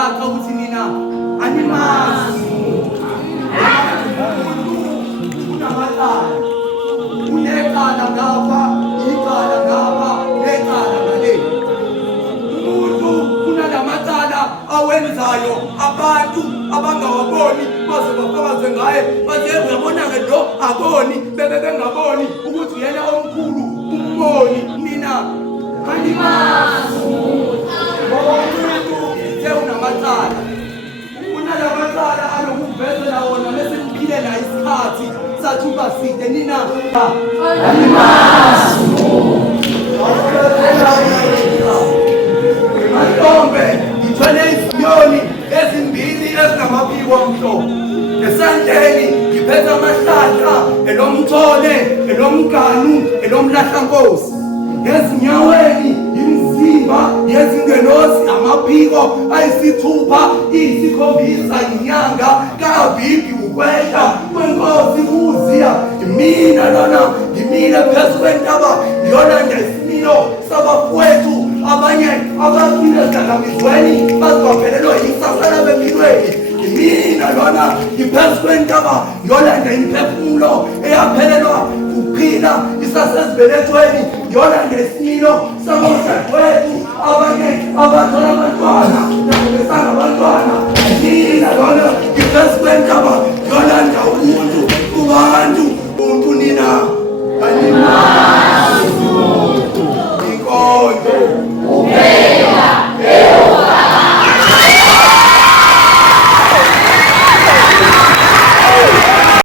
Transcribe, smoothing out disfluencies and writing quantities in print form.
caca ukuthi nina animazi unamathala unekhala ngapha ikhala ngapha nekhala ngale umuntu unalamathala awenzayo abantu abangawaboni baze bafakaze ngaye bathi uyabona-ke lo aboni bengaboni ukuthi yena omkhulu umboni nina animazi ngoba umuntu sewunamathala unalamathala anokuvezela wona bese kuphilela isikhathi sathuka side nina animazi mantombe ngithwele iziyoni ezimbili ezingamabiko amhlophe esandleni ngiphethe amahlahla elomthole elomganu elomlahlankosi ezinyaweni imizimba yezingelosi amaphiko ayisithupha iyisikhombisa inyanga kaBhibhi ukwehla kwenkosi uZiya mina lona ngimile phezu kwentaba ngiyolanda isimilo sabafowethu abanye abaphile ezidakamizweni bazibaphelelwa yikusasa labempilweni mina lona ngiphezu kwentaba ngiyolanda imiphefumulo eyaphelelwa kuphila isasezibelethweni ngiyolanda isimilo sabodadewethu abanye abathola abantwana nabesangabantwana mina lona ngiphezu kwentaba ngiyolanda umuntu